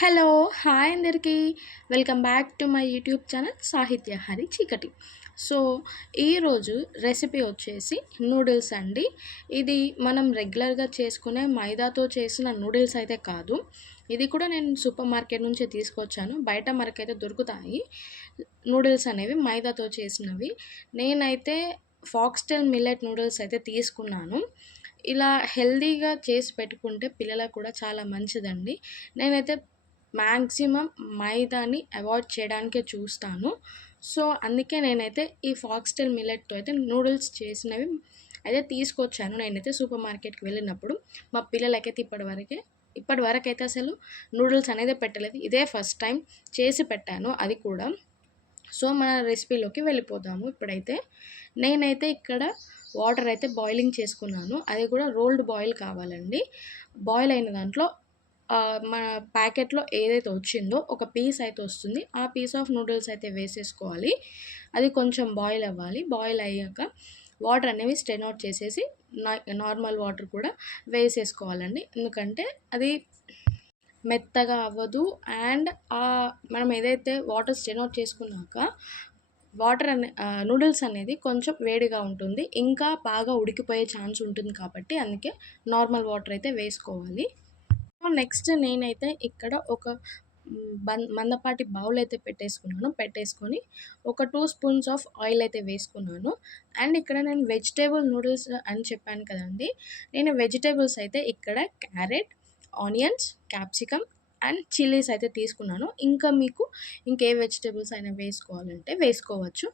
Hello hi అందరికీ. Welcome back to my YouTube channel Sahitya Hari చీకటి. So ఈరోజు recipe వచ్చేసి నూడిల్స్ అండి. ఇది మనం రెగ్యులర్గా చేసుకునే మైదాతో చేసిన నూడిల్స్ అయితే కాదు. ఇది కూడా నేను సూపర్ మార్కెట్ నుంచే తీసుకొచ్చాను. బయట మనకైతే దొరుకుతాయి. నూడిల్స్ అనేవి మైదాతో చేసినవి. నేనైతే ఫాక్స్టైల్ మిల్లెట్ నూడిల్స్ అయితే తీసుకున్నాను. ఇలా హెల్దీగా చేసి పెట్టుకుంటే పిల్లలకు కూడా చాలా మంచిదండి. నేనైతే మ్యాక్సిమం మైదాని అవాయిడ్ చేయడానికే చూస్తాను. సో అందుకే నేనైతే ఈ ఫాక్స్టైల్ మిల్లెట్తో అయితే నూడిల్స్ చేసినవి అయితే తీసుకొచ్చాను. నేనైతే సూపర్ మార్కెట్కి వెళ్ళినప్పుడు మా పిల్లలకైతే ఇప్పటి వరకే ఇప్పటి వరకు అయితే అసలు నూడిల్స్ అనేది పెట్టలేదు. ఇదే ఫస్ట్ టైం చేసి పెట్టాను అది కూడా. సో మన రెసిపీలోకి వెళ్ళిపోదాము ఇప్పుడైతే. నేనైతే ఇక్కడ వాటర్ అయితే బాయిలింగ్ చేసుకున్నాను. అది కూడా రోల్డ్ బాయిల్ కావాలండి. బాయిల్ అయిన దాంట్లో మన ప్యాకెట్లో ఏదైతే వచ్చిందో ఒక పీస్ అయితే వస్తుంది. ఆ పీస్ ఆఫ్ నూడిల్స్ అయితే వేసేసుకోవాలి. అది కొంచెం బాయిల్ అవ్వాలి. బాయిల్ అయ్యాక వాటర్ అనేవి స్టెన్ అవుట్ చేసేసి నార్మల్ వాటర్ కూడా వేసేసుకోవాలండి. ఎందుకంటే అది మెత్తగా అవ్వదు. అండ్ మనం ఏదైతే వాటర్ స్టెన్ అవుట్ చేసుకున్నాక వాటర్ అనే నూడిల్స్ అనేది కొంచెం వేడిగా ఉంటుంది. ఇంకా బాగా ఉడికిపోయే ఛాన్స్ ఉంటుంది కాబట్టి అందుకే నార్మల్ వాటర్ అయితే వేసుకోవాలి. నెక్స్ట్ నేనైతే ఇక్కడ ఒక బన్ మందపాటి బౌల్ అయితే పెట్టేసుకున్నాను. పెట్టేసుకొని ఒక టూ స్పూన్స్ ఆఫ్ ఆయిల్ అయితే వేసుకున్నాను. అండ్ ఇక్కడ నేను వెజిటేబుల్ నూడిల్స్ అని చెప్పాను కదండి. నేను వెజిటేబుల్స్ అయితే ఇక్కడ carrot onions capsicum and chillies అయితే తీసుకున్నాను. ఇంకా మీకు ఇంకే వెజిటేబుల్స్ అయినా వేసుకోవాలంటే వేసుకోవచ్చు.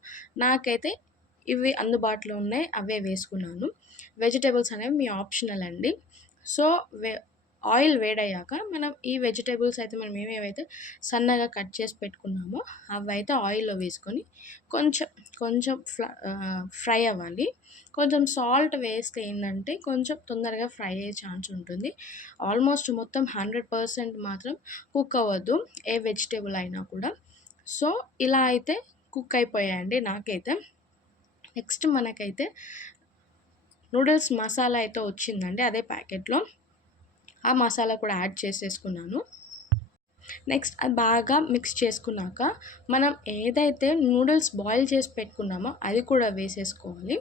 నాకైతే ఇవి అందుబాటులో ఉన్నాయి అవే వేసుకున్నాను. వెజిటేబుల్స్ అనేవి మీ ఆప్షనల్ అండి. సో వే ఆయిల్ వేడయ్యాక మనం ఈ వెజిటేబుల్స్ అయితే మనం ఏమేమైతే సన్నగా కట్ చేసి పెట్టుకున్నామో అవి అయితే ఆయిల్లో వేసుకొని కొంచెం కొంచెం ఫ్రై అవ్వాలి. కొంచెం సాల్ట్ వేస్తే ఏంటంటే కొంచెం తొందరగా ఫ్రై అయ్యే ఛాన్స్ ఉంటుంది. ఆల్మోస్ట్ మొత్తం హండ్రెడ్ పర్సెంట్ మాత్రం కుక్ అవ్వద్దు ఏ వెజిటేబుల్ అయినా కూడా. సో ఇలా అయితే కుక్ అయిపోయాయండి నాకైతే. నెక్స్ట్ మనకైతే నూడిల్స్ మసాలా అయితే వచ్చిందండి అదే ప్యాకెట్లో. ఆ మసాలా కూడా యాడ్ చేసేసుకున్నాను. నెక్స్ట్ అది బాగా మిక్స్ చేసుకున్నాక మనం ఏదైతే నూడిల్స్ బాయిల్ చేసి పెట్టుకున్నామో అది కూడా వేసేసుకోవాలి.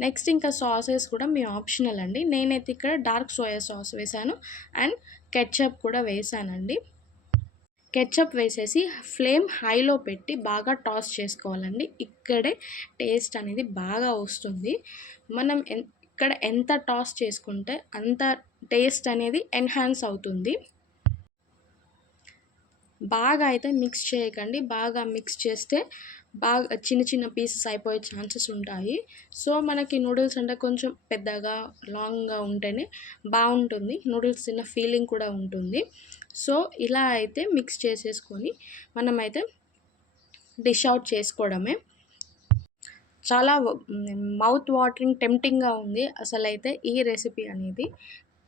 నెక్స్ట్ ఇంకా సాసెస్ కూడా మీ ఆప్షనల్ అండి. నేనైతే ఇక్కడ డార్క్ సోయా సాస్ వేసాను అండ్ కెచ్చప్ కూడా వేసానండి. కెచ్చప్ వేసేసి ఫ్లేమ్ హైలో పెట్టి బాగా టాస్ చేసుకోవాలండి. ఇక్కడే టేస్ట్ అనేది బాగా వస్తుంది. మనం ఇక్కడ ఎంత టాస్ చేసుకుంటే అంత టేస్ట్ అనేది ఎన్హాన్స్ అవుతుంది. బాగా అయితే మిక్స్ చేయకండి. బాగా మిక్స్ చేస్తే బాగా చిన్న చిన్న పీసెస్ అయిపోయే ఛాన్సెస్ ఉంటాయి. సో మనకి నూడిల్స్ అంటే కొంచెం పెద్దగా లాంగ్గా ఉంటేనే బాగుంటుంది. నూడిల్స్ తిన్న ఫీలింగ్ కూడా ఉంటుంది. సో ఇలా అయితే మిక్స్ చేసేసుకొని మనమైతే డిష్ అవుట్ చేసుకోవడమే. చాలా మౌత్ వాటరింగ్ టెంప్టింగ్గా ఉంది. అసలైతే ఈ రెసిపీ అనేది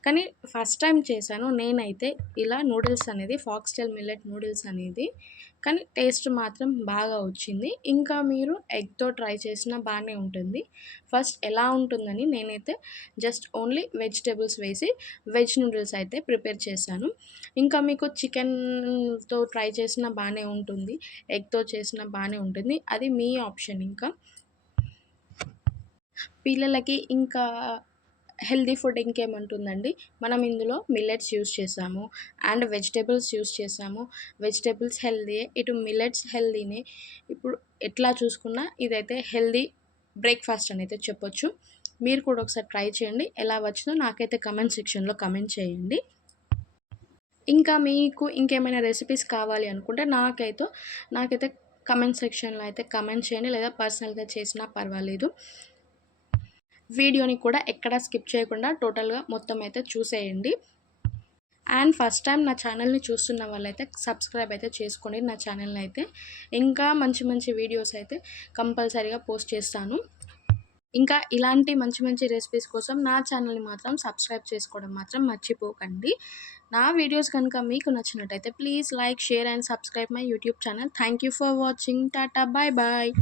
కానీ ఫస్ట్ టైం చేశాను. నేనైతే ఇలా నూడిల్స్ అనేది ఫాక్స్టైల్ మిల్లెట్ నూడిల్స్ అనేది. కానీ టేస్ట్ మాత్రం బాగా వచ్చింది. ఇంకా మీరు ఎగ్తో ట్రై చేసినా బాగానే ఉంటుంది. ఫస్ట్ ఎలా ఉంటుందని నేనైతే జస్ట్ ఓన్లీ వెజిటేబుల్స్ వేసి వెజ్ నూడిల్స్ అయితే ప్రిపేర్ చేశాను. ఇంకా మీకు చికెన్తో ట్రై చేసినా బాగానే ఉంటుంది. ఎగ్తో చేసినా బాగానే ఉంటుంది. అది మీ ఆప్షన్ ఇంకా. పిల్లలకి ఇంకా హెల్దీ ఫుడ్ ఇంకేమంటుందండి? మనం ఇందులో మిల్లెట్స్ యూస్ చేసాము. అండ్ వెజిటేబుల్స్ యూస్ చేసాము. వెజిటేబుల్స్ హెల్దీ ఇటు మిల్లెట్స్ హెల్దీనే. ఇప్పుడు ఎట్లా చూసుకున్నా ఇదైతే హెల్దీ బ్రేక్ఫాస్ట్ అని అయితే చెప్పొచ్చు. మీరు కూడా ఒకసారి ట్రై చేయండి. ఎలా వచ్చిందో నాకైతే కమెంట్ సెక్షన్లో కమెంట్ చేయండి. ఇంకా మీకు ఇంకేమైనా రెసిపీస్ కావాలి అనుకుంటే నాకైతే నాకైతే కమెంట్ సెక్షన్లో అయితే కమెంట్ చేయండి. లేదా పర్సనల్గా చేసినా పర్వాలేదు. వీడియోని కూడా ఎక్కడ స్కిప్ చేయకుండా టోటల్గా మొత్తం అయితే చూసేయండి. అండ్ ఫస్ట్ టైం నా ఛానల్ని చూస్తున్న వాళ్ళైతే సబ్స్క్రైబ్ అయితే చేసుకోండి. నా ఛానల్ని అయితే ఇంకా మంచి మంచి వీడియోస్ అయితే కంపల్సరీగా పోస్ట్ చేస్తాను. ఇంకా ఇలాంటి మంచి మంచి రెసిపీస్ కోసం నా ఛానల్ని మాత్రం సబ్స్క్రైబ్ చేసుకోవడం మాత్రం మర్చిపోకండి. నా వీడియోస్ కనుక మీకు నచ్చినట్టయితే please like share and subscribe my YouTube channel. Thank for watching. Tata bye bye.